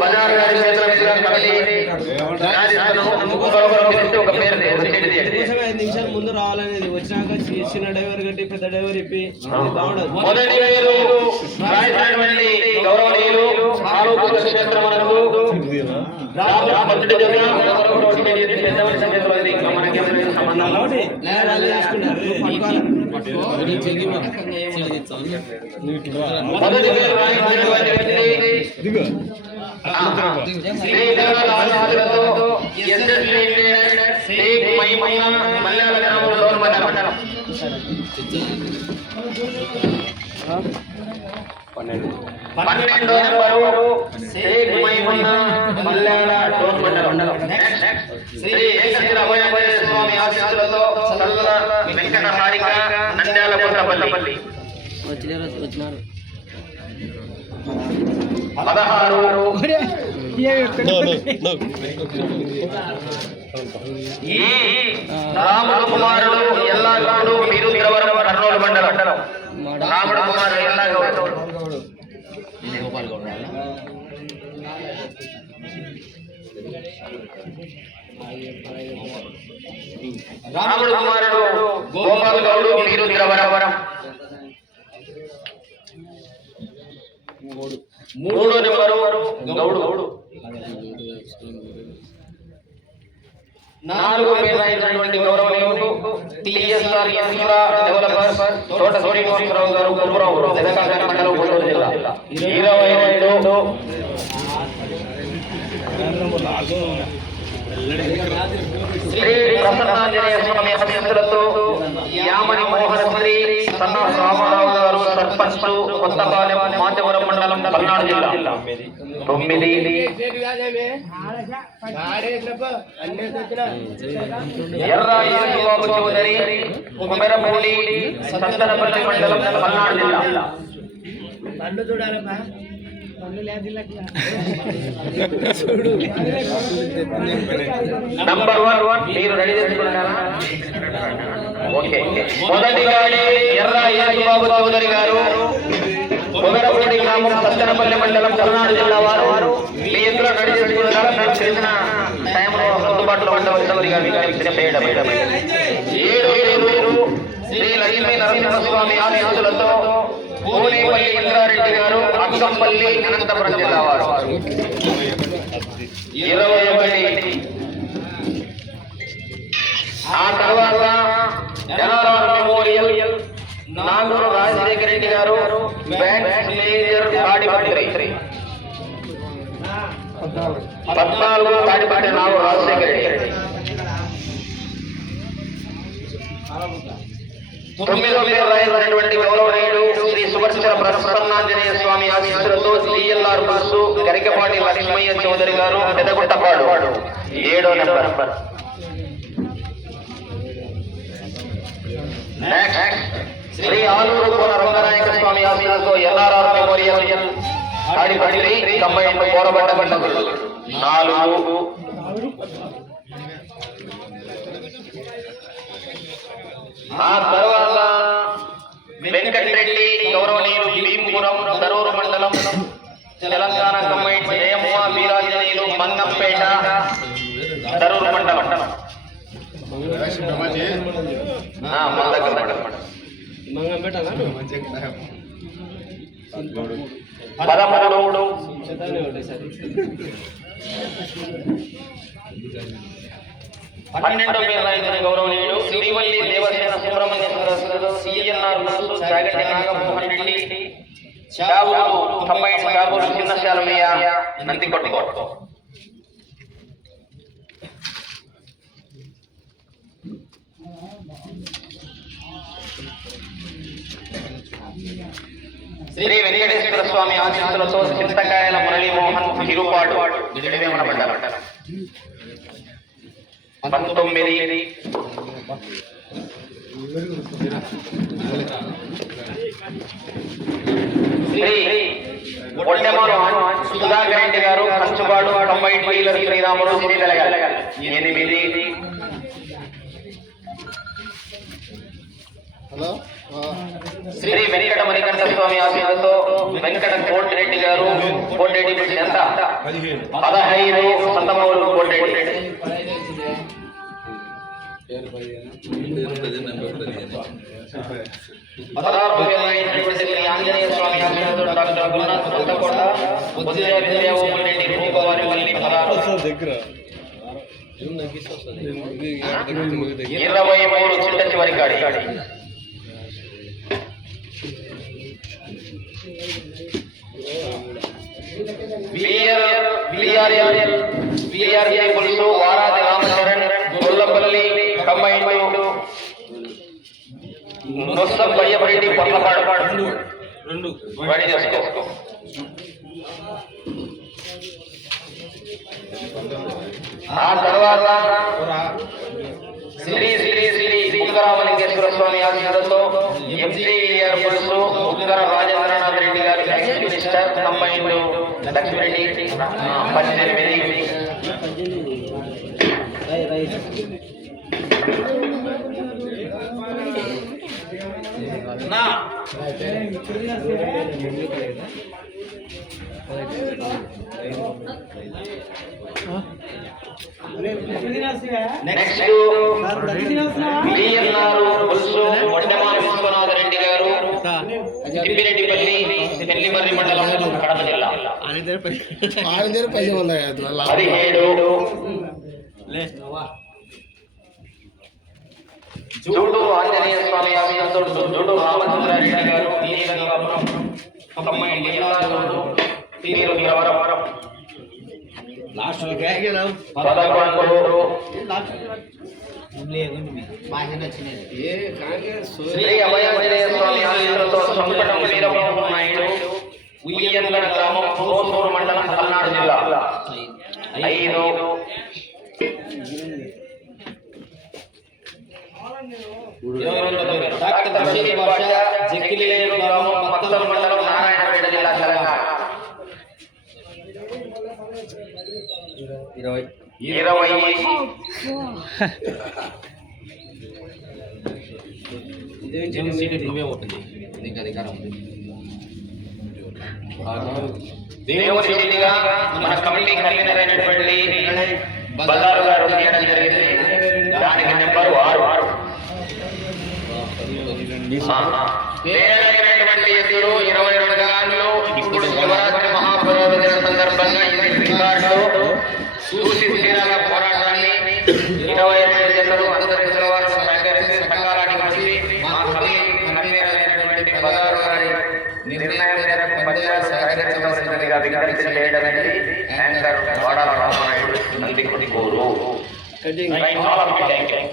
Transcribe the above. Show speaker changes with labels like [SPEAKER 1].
[SPEAKER 1] బజార్ గారి చేతుల మీదుగా కమిటీ ఒక పేరు
[SPEAKER 2] నిమిషాలు ముందు రావాలనేది. వచ్చినాక చిన్న డ్రైవర్ కట్టి పెద్ద డ్రైవర్ ఇప్పి
[SPEAKER 1] మొదటి వేలు గౌరవనీయులు ఆరోగ్య జగన్ మండలం పన్నెండో. నెంబరు శ్రీ మైమయ్య మల్యాల లోన్ మండలం. శ్రీ స్వామి ఆశీస్సులతో చల్లుల వెంకట హారిక నంద్యాల కొత్తపల్లి పదహారు. ఈ రాముడు కుమారుడు ఎల్లాగౌడు వీరుద్రవరం కర్నూలు మండలం. రాముడు కుమారుడు ఎల్లాగౌడు. రాముడు కుమారుడు గోపాల్ గౌడు వీరుద్రవరం మూడో నెంబరు గౌడు నాలుగు పేరు అయినటువంటి గౌరవనీయులు టిఎస్ఆర్ ఇన్ఫ్రా డెవలపర్స్ తోట శ్రీనివాసరావు గారు గురురావు తెలంగాణ మండలం గుంటూరు జిల్లా ఇరవై రెండు శ్రీ ప్రసన్నాంజనేయ స్వామి అభ్యర్థులతో యామని మోహన శ్రీ సన్న రామారావు గారు సర్పంచ్ కొత్తపాలెం మాచవరం మండలం పల్నాడు జిల్లా. తొమ్మిది. ఎర్ర బాబు చౌదరి కుమెరపూడి సంతనపల్లి మండలం పల్నాడు జిల్లా. పండు చూడాలమ్మా. నంబర్ వన్ వన్ మీరు రెడీ చేసుకున్నారా ఓకే మొదటిగా ఎర్ర బాబు చౌదరి గారు. కుమెరపూడి గ్రామం సత్తెనపల్లి మండలం పల్నాడు జిల్లా వారు. మీ ఇంట్లో రెడీ చేసుకున్నారా మేము తెలిసిన టైంలో అందుబాటులో ఉండవలసిన గారు ఏడు ఏడు శ్రీ లక్ష్మీ నరసింహస్వామి ఆశీస్సులతో పూనేపల్లి ఇంద్రారెడ్డి గారు అక్కంపల్లి అనంతపురం జిల్లా వారు. ఇరవై ఒకటి. ఆ తర్వాత ఎన్ఆర్ఆర్ మెమోరియల్ నాగూరు రాజశేఖర రెడ్డి గారు బ్యాంక్ మేనేజర్ తాడిపత్రి. పద్నాలుగు తాడిపత్రి నాగూరు రాజశేఖర రెడ్డి. తొమ్మిదో పేరు రాయబడినటువంటి గౌరవనీయుడు శ్రీ సువర్చన ప్రసన్నాంజనేయ స్వామి ఆశీస్సులతో బస్సు గరికపాటి లక్ష్మయ్య చౌదరి గారు పెదగుట్టపాడు. ఏడో నెంబర్. శ్రీ ఆలూరు కోన రంగనాయక స్వామి ఆశీస్సులతో ఎల్ఆర్ఆర్ మెమోరియల్ కాడిపల్లి తొంభై ఎనభై కోరబడ్డ మండలం నాలుగు. ఆ తర్వాత వెంకటరెడ్డి గౌరవనీయులు భీమపురం దరూరు మండలం తెలంగాణ కమ్మైట్ జయమ్మ వీరాంజనేయులు మంగంపేట దరూరు మండలం. పదమూడు. పన్నెండో పేరు రాయబడిన గౌరవనీయులు శ్రీవల్లి దేవసేన సుబ్రహ్మణ్య సదస్సులు సిఎన్ఆర్ బస్సు చాగంటి నాగమోహన్ రెడ్డి చావులు కంబైన్ చాబూరు చిన్న శాలమయ్య నంది కొట్టుకో. శ్రీ వెంకటేశ్వర స్వామి ఆశీస్సులతో చింతకాయల మురళీమోహన్ తిరుపాడు గిరివేమన మండలం పంతొమ్మిది. శ్రీ ఒడ్డెమను సుధాకర్ రెడ్డి గారు కంచుబాడు తొంభై డీలర్ శ్రీరాములు ఎనిమిది. శ్రీ శ్రీ వెంకట మణికంఠ స్వామి ఆశీస్సులతో వెంకట కోటిరెడ్డి గారు కోటిరెడ్డి బిడ్డ ఎంత పదహైదు సంతమూరు కోటిరెడ్డి. పదహారు అయినటువంటి శ్రీ ఆంజనేయ స్వామి ఆశీస్సులతో డాక్టర్ గురునాథ్ కొత్తకోట ఉదయ విజయ ఓపిరెడ్డి రూపవారి మల్లి పదహారు.
[SPEAKER 2] దగ్గర.
[SPEAKER 1] ఇరవై మూడు చిట్ట చివరి కాడి. వారాది రామచరణ్ గొల్లపల్లి కంబైండ్ నొస్సం బయ్యపరెడ్డి పొట్లపాడు
[SPEAKER 2] రెండు
[SPEAKER 1] రెడీ చేసుకో ఆ తర్వాత శ్రీ శ్రీ శ్రీ ఉత్తరామలింగేశ్వర స్వామి ఆశీర్వాదంతో ఎంసీఆర్ పులుసు ఉత్తర రాజేంద్రనాథ్ రెడ్డి గారు ఎక్స్ మినిస్టర్ కంబైండ్ లక్ష్మిరెడ్డి పద్దెనిమిది నెక్స్ట్ బిఎన్ఆర్ పులుసు వడ్డమాన విశ్వనాథ రెడ్డి గారు
[SPEAKER 3] పైసలు ఉన్నాయి అలా
[SPEAKER 1] పదిహేడు. జూడు ఆంజనేయ స్వామి ఆశీస్సులతో జూడు రామచంద్రారెడ్డి గారు నీలగంగాపురం కమ్మయ్య లీలాజోడు తీరు నిలవరం నాయుడు ఉయ్యంగడ గ్రామం కోసూరు మండలం పల్నాడు జిల్లా. ఐదు. డాక్టర్ బషీర్ బాషా జక్కిలేరు గ్రామం మత్తల్ మండలం నారాయణపేట జిల్లా తెలంగాణ
[SPEAKER 2] ఇరవై
[SPEAKER 1] ఇరవై
[SPEAKER 2] ఇదేం సీట్ నువ్వే ఉంటుంది నీకు అధికారం ఉంది
[SPEAKER 1] దేవుని శైలిగా మన కమిటీ కన్వీనర్ అయినటువంటి బజారు గారు తీయడం జరిగింది దానికి నెంబరు ఆరు ఆరు ఆ, ఆ. వేరైనటువంటి ఎద్దులు ఇరవై
[SPEAKER 2] judging
[SPEAKER 1] right now.